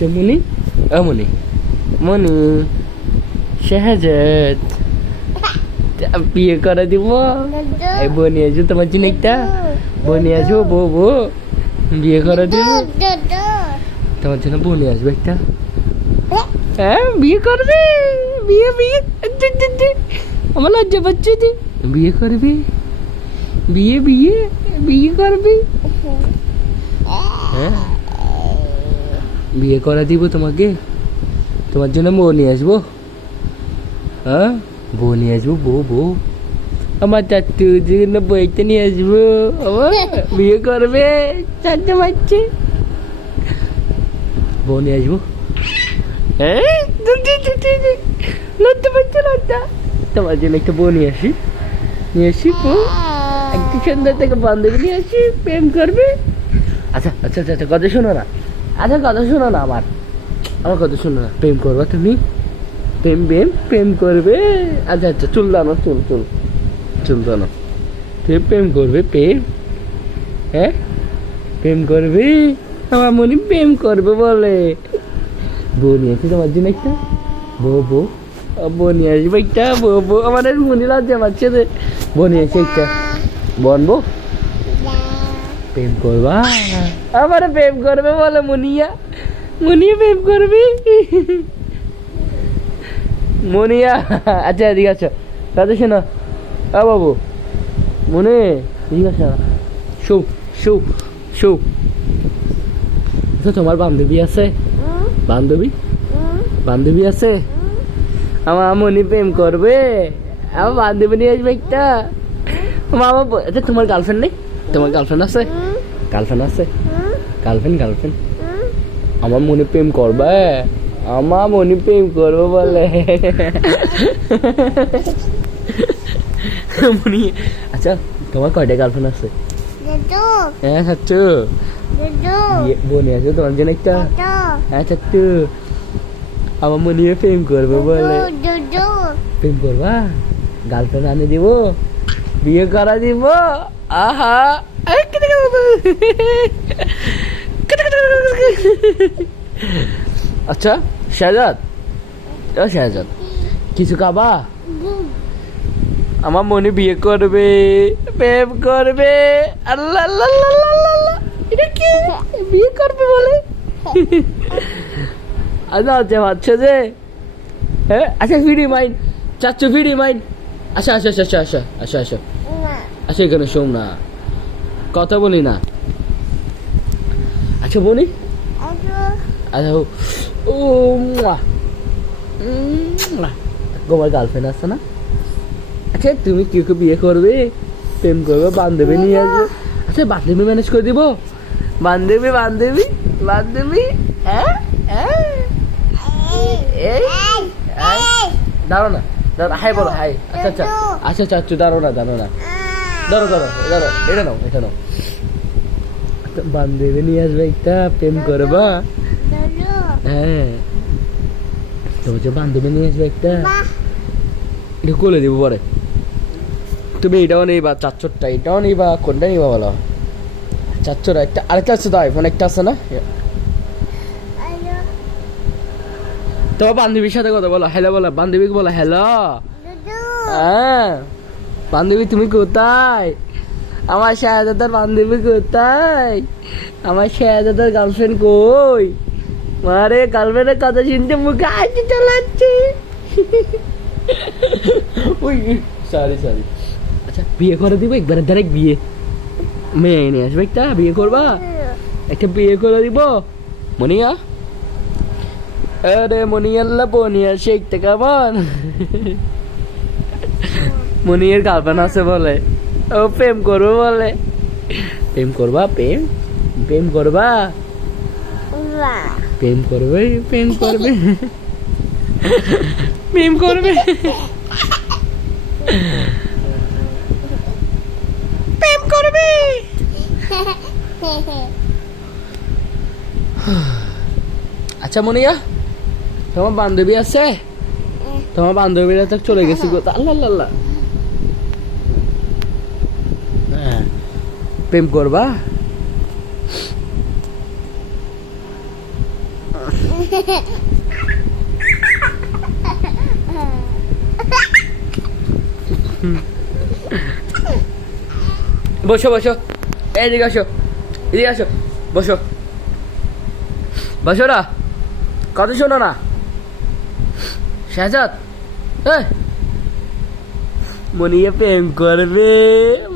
আচ্ছা মনি, মনি মনি শাহজাদ বিয়ে করে দিব। এই বনি আসবো তোমার জন্য একটা, বনি আসবো বউ বউ বিয়ে করে দিব তোমার জন্য, বনি আসবো একটা। হ্যাঁ বিয়ে করবে, বিয়ে বিয়ে আমার লজ্জা পাচ্ছে যে বিয়ে করবে, বিয়ে বিয়ে বিয়ে করবে। হ্যাঁ বিয়ে করে দিব তোমাকে, তোমার জন্য বউ নিয়ে আসবো। হ্যাঁ বউ নিয়ে আসবো, বউ বউ আমার চাচুর জন্য বইতে নিয়ে আসবো। আমার বিয়ে করবে, চাচা মারছে, বউ নিয়ে আসবো। হ্যাঁ লজ্জা পাচ্ছে, লজ্জা। তোমার জন্য একটা বউ নিয়ে আসি, নিয়ে আসি বউ, একটু সুন্দর থেকে বান্ধবী নিয়ে আসি, প্রেম করবে। আচ্ছা আচ্ছা আচ্ছা আচ্ছা কথা শোনো না, আচ্ছা কথা শোনো না, আমার আমার কথা শোনো না। প্রেম করবা তুমি, প্রেম প্রেম প্রেম করবে। আচ্ছা আচ্ছা চুল দানো, চুল চুল চুল দানো, তুমি প্রেম করবে, প্রেম। হ্যাঁ প্রেম করবে, আমার মনে প্রেম করবে বলে। বউ নিয়ে আসি তোমার জন্য একটা, বউ বউ বউ নিয়ে আসবে একটা, বউ বউ আমাদের মনে লজ্জা পাচ্ছে যে বউ নিয়ে আসি একটা, বনবো প্রেম করবা, আমার প্রেম করবে বলে মুনিয়া, মুনিয়া প্রেম করবে মুনিয়া। আচ্ছা ঠিক আছে তাতে শোনো, বাবু মনে ঠিক আছে, শো শো শো। আচ্ছা তোমার বান্ধবী আছে, বান্ধবী বান্ধবী আছে? আমার মনি প্রেম করবে, আমার বান্ধবী নিয়ে আসবে একটা। আমার আচ্ছা তোমার গার্লফ্রেন্ড নেই? তোমার গার্লফ্রেন্ড আছে? গার্লফ্রেন্ড আছে? গার্লফ্রেন্ড গার্লফ্রেন্ড আমার মনে প্রেম করবে, আমার মনে প্রেম করবে বলে মনি। আচ্ছা তোমার কয়টা গার্লফ্রেন্ড আছে? হ্যাঁ চাচ্ছু বনে আছে তোমার জন্য একটা। হ্যাঁ চাচ্ছু আমার মনে প্রেম করবে বলে, প্রেম করবা, গার্লফ্রেন্ড আনে দিব, বিয়ে করা দিব। আহা আচ্ছা শাহজাদ, ও শাহজাদ কিছু খাবা? আমার মনে বিয়ে করবে, প্রেম করবে। আল্লাহ আল্লাহ আল্লাহ আল্লাহ, এটা কি বিয়ে করবে বলে? আচ্ছা আচ্ছা আচ্ছা যে হ্যাঁ আচ্ছা ফিরি মাইন্ড চাচ্ছু, ফিরি মাইন্ড। আচ্ছা আচ্ছা আচ্ছা আচ্ছা আচ্ছা আচ্ছা আচ্ছা এখানে শোন না, কথা বলি না। আচ্ছা বলি, আচ্ছা ও তোমার গার্লফ্রেন্ড আছে না? আচ্ছা তুমি কেউ কেউ বিয়ে করবে, প্রেম করবে, বান্ধবী নিয়ে আসবে। আচ্ছা বান্ধবী ম্যানেজ করে দিব, বান্ধবী বান্ধবী বান্ধবী। হ্যাঁ দাঁড়ো না, দাঁড়ো, হাই বলো হাই। আচ্ছা আচ্ছা আচ্ছা চাচ্ছু দাঁড়ো না, দাঁড়ো না, ধরো ধরো ধরো, এটা নাও এটা নাও। বান্ধবী নিয়ে আসবে একটা, প্রেম করবা। হ্যাঁ তোমার যে বান্ধবী নিয়ে আসবে একটা, এটা কোলে দিব পরে। তুমি এটাও নেইবা, চাচ্চরটা এটাও নেইবা, কোনটা নিবা বলো? চাচ্চরা একটা, আরেকটা আছে তো আইফোন একটা আছে না? তোমার বান্ধবীর সাথে কথা বলো, হ্যালো বলো, বান্ধবীকে বলো হ্যালো। হ্যাঁ বান্ধবী তুমি কোথায়? আমার শাহজাদার বান্ধবী কোথায়? আমার শাহজাদার গার্লফ্রেন্ড কই? মারে গার্লফ্রেন্ডের কথা শুনতে মুখে হাসি চালাচ্ছে। ওই সরি সরি। আচ্ছা বিয়ে করে দিব একবারে, ডাইরেক্ট বিয়ে, মেয়ে নিয়ে আসবে একটা, বিয়ে করবা একটা, বিয়ে করে দিব মনিয়া। আরে মনিয়াল্লা বনিয়া শেখ কেমন? মনিয়ার গার্লফ্রেন্ড আছে বলে, ও প্রেম করবো বলে। প্রেম করবা, প্রেম প্রেম করবা, প্রেম করবে, প্রেম করবে, প্রেম করবে, প্রেম করবে। আচ্ছা মনিয়া তোমার বান্ধবী আছে? তোমার বান্ধবীরা তো চলে গেছি গো, আল্লাহ আল্লাহ। হ্যাঁ প্রেম করবা? বসো বসো, এদিকে আসো, এদিকে আসো, বসো বসো না, কথা শোনো না শাহজাদ। মনিয়ে প্রেম করবে,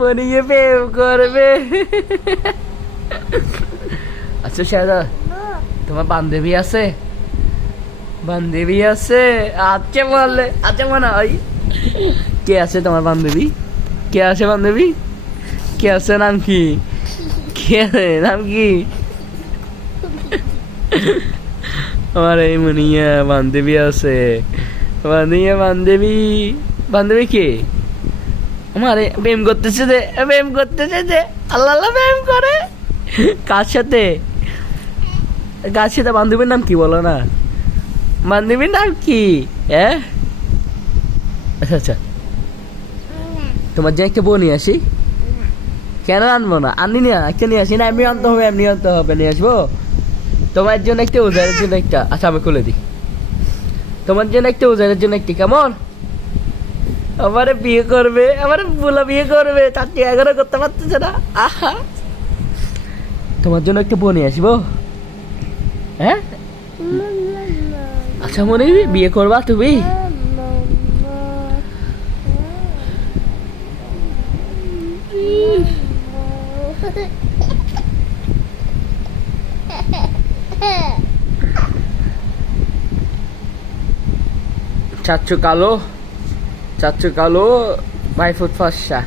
মনিয়ে প্রেম করবে। আচ্ছা শাহজাদ, তোমার বান্ধবী আছে? বান্ধবী আছে? আচ্ছা বললে, আচ্ছা মনে হয়। কে আছে তোমার বান্ধবী? কে আছে বান্ধবী? কে আছে? নাম কি? কে আছে? নাম কি? আমার এই মনিয়া বান্ধবী আছে। বান্ধবী বান্ধবী বান্ধবী কে? আমার প্রেম করতেছে যে, প্রেম করতেছে যে, আল্লাহ আল্লাহ প্রেম করে। কার সাথে? কার সাথে? বান্ধবীর নাম কি বলো না? বান্ধবীর নাম কি? হ্যাঁ, আচ্ছা আচ্ছা, তোমার যে একটা বউ নিয়ে আসি। কেন আনবো না? আনি না, একটা নিয়ে আসি না। এমনি আনতে হবে, এমনি আনতে হবে, নিয়ে আসবো। তোমার জন্য একটা, উজারের জন্য একটা। আচ্ছা আমি খুলে দিই। তোমার জন্য একটা, উজারের জন্য একটি। কেমন? আমারে বিয়ে করবে, আমারে বলা বিয়ে করবে, 4-11 করতে পারতেছে না। আহা, তোমার জন্য একটা বউ নিয়ে আসবো। হ্যাঁ, আচ্ছা মনে বিয়ে করবা তুমি? চাচ্চু কালো, চাচ্চু কালো, ভাই ফুট ফর্সা।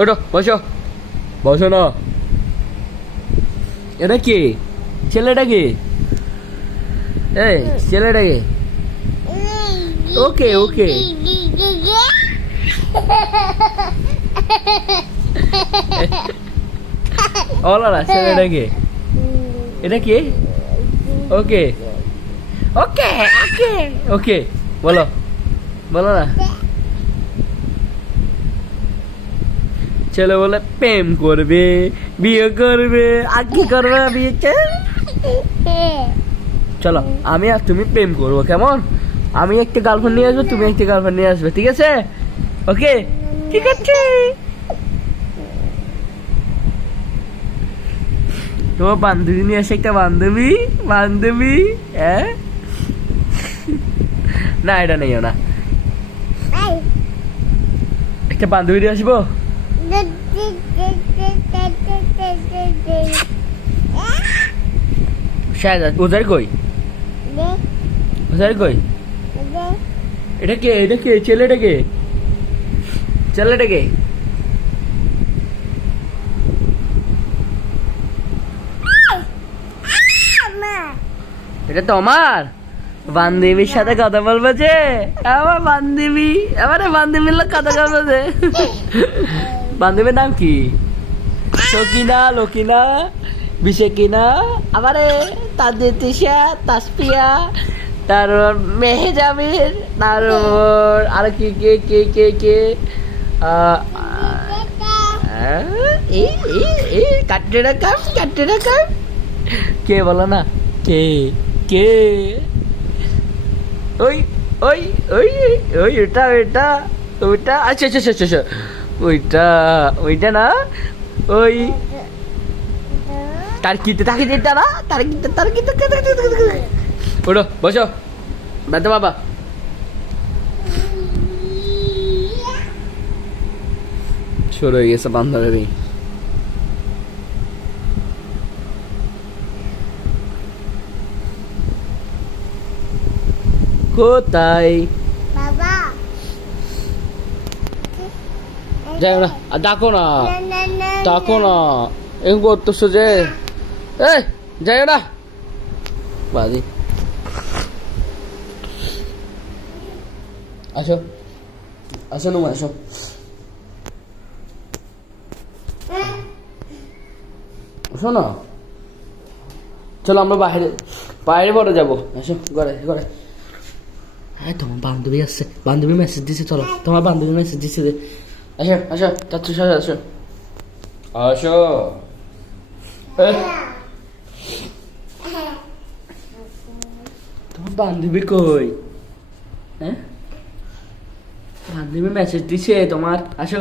ওঠো, বসো বসো না। এটা কি? ছেলেটা কি? এই ছেলেটা কি? ওকে ওকে। ওলা না, ছেলেটা কি? এটা কি? ওকে ওকে ওকে ওকে, বলো বলো না। ছেলে বলে প্রেম করবে, বিয়ে করবে। আর কি করবে বিয়েতে? চলো আমি আর তুমি প্রেম করবো, কেমন? আমি একটা গার্লফ্রেন্ড নিয়ে আসবো, তুমি একটা গার্লফ্রেন্ড নিয়ে আসবে, ঠিক আছে? ওকে, ঠিক আছে। তোমার বান্ধবী নিয়ে আসে একটা, বান্ধবী বান্ধবী। হ্যাঁ, না এটা নেই না, একটা বান্ধবী নিয়ে আসবো। শায়দ ওজার কই? ওজার কই? এটা কে? এটা কে? ছেলেটা কে? ছেলেটা কে? এটা তোমার বান্ধবীর সাথে কথা বলবো যে? আমার বান্ধবী, আমার বান্ধবীর লোক কথা বলবো যে। বান্ধবীর নাম কি? সকিনা, লকিনা, বিশাকিনা, আমারে তাদের তিশা, তাসপিয়া, তারপর মেহেজাবির, তারপর আর কি কে কে কে কে, কাটতে রাখাম, কাটতে রাখাম। কে বলো না? কে কে? ওই ওই ওই ওই ওইটা ওইটা ওইটা, আচ্ছা আচ্ছা আচ্ছা আচ্ছা, ওইটা ওইটা না, ওই তার কি তাকে যেটা না, তার কি তার কি। ওঠো বসো, বেদা বাবা। শুরু হয়ে গেছে বান্ধবী। কোথায়? যাই না, ডাকো না, ডাকো না, এরকম করতেছো যে। এই যাই না বাদি, আসো আসো নুমা, আসো। শোনো, চলো আমরা বাইরে বাইরে পরে যাবো। আসো ঘরে ঘরে। হ্যাঁ, তোমার বান্ধবী আসছে, বান্ধবী মেসেজ দিছে। চলো, তোমার বান্ধবী মেসেজ দিছে। আসো আসো, চাচ্ছু আসো আসো আসো। বান্ধবী কই? হ্যাঁ, বান্ধবী মেসেজ দিছে তোমার, আসো।